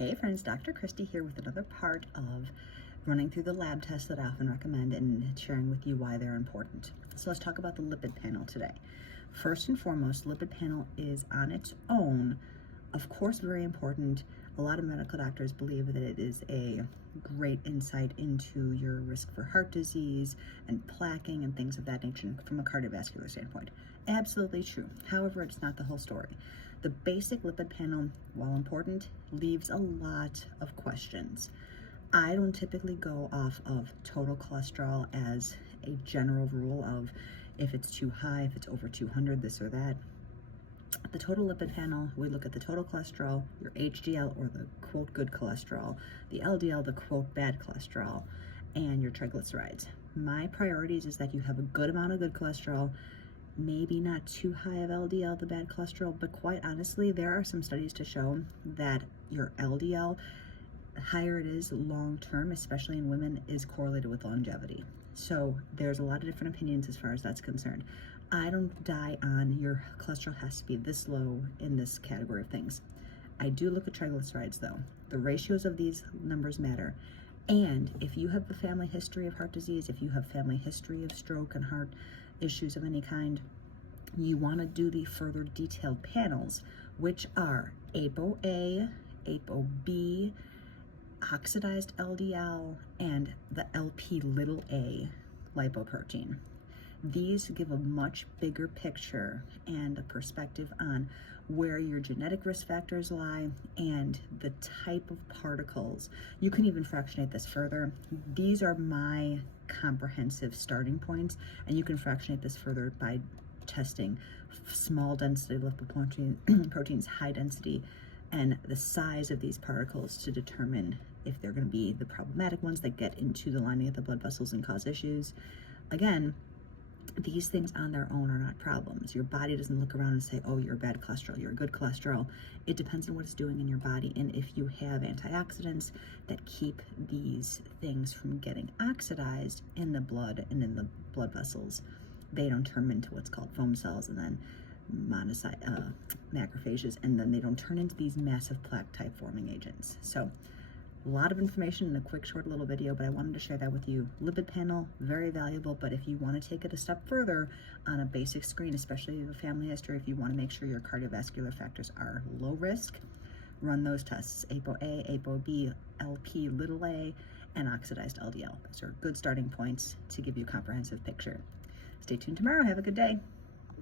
Hey friends, Dr. Christy here with another part of running through the lab tests that I often recommend and sharing with you why they're important. So let's talk about the lipid panel today. First and foremost, lipid panel is on its own, of course, very important. A lot of medical doctors believe that it is a great insight into your risk for heart disease and plaquing and things of that nature from a cardiovascular standpoint. Absolutely true. However, it's not the whole story. The basic lipid panel, while important, leaves a lot of questions. I don't typically go off of total cholesterol as a general rule of if it's too high, if it's over 200, this or that. The total lipid panel, we look at the total cholesterol, your HDL or the quote good cholesterol, the LDL, the quote bad cholesterol, and your triglycerides. My priorities is that you have a good amount of good cholesterol, maybe not too high of LDL, the bad cholesterol, but quite honestly, there are some studies to show that your LDL, the higher it is long-term, especially in women, is correlated with longevity. So there's a lot of different opinions as far as that's concerned. I don't die on your cholesterol has to be this low in this category of things. I do look at triglycerides though. The ratios of these numbers matter. And if you have a family history of heart disease, if you have family history of stroke and heart issues of any kind, you want to do the further detailed panels, which are ApoA, ApoB, oxidized LDL, and the Lp(a) lipoprotein. These give a much bigger picture and a perspective on where your genetic risk factors lie and the type of particles. You can even fractionate this further. These are my comprehensive starting points, and you can fractionate this further by testing small density lipoproteins, high density, and the size of these particles to determine if they're going to be the problematic ones that get into the lining of the blood vessels and cause issues. Again, these things on their own are not problems. Your body doesn't look around and say, oh, you're bad cholesterol, you're good cholesterol. It depends on what it's doing in your body. And if you have antioxidants that keep these things from getting oxidized in the blood and in the blood vessels, they don't turn into what's called foam cells and then macrophages, and then they don't turn into these massive plaque type forming agents. So a lot of information in a quick, short little video, but I wanted to share that with you. Lipid panel, very valuable, but if you want to take it a step further on a basic screen, especially if you have a family history, if you want to make sure your cardiovascular factors are low risk, run those tests, ApoA, ApoB, Lp(a), and oxidized LDL. Those are good starting points to give you a comprehensive picture. Stay tuned tomorrow. Have a good day.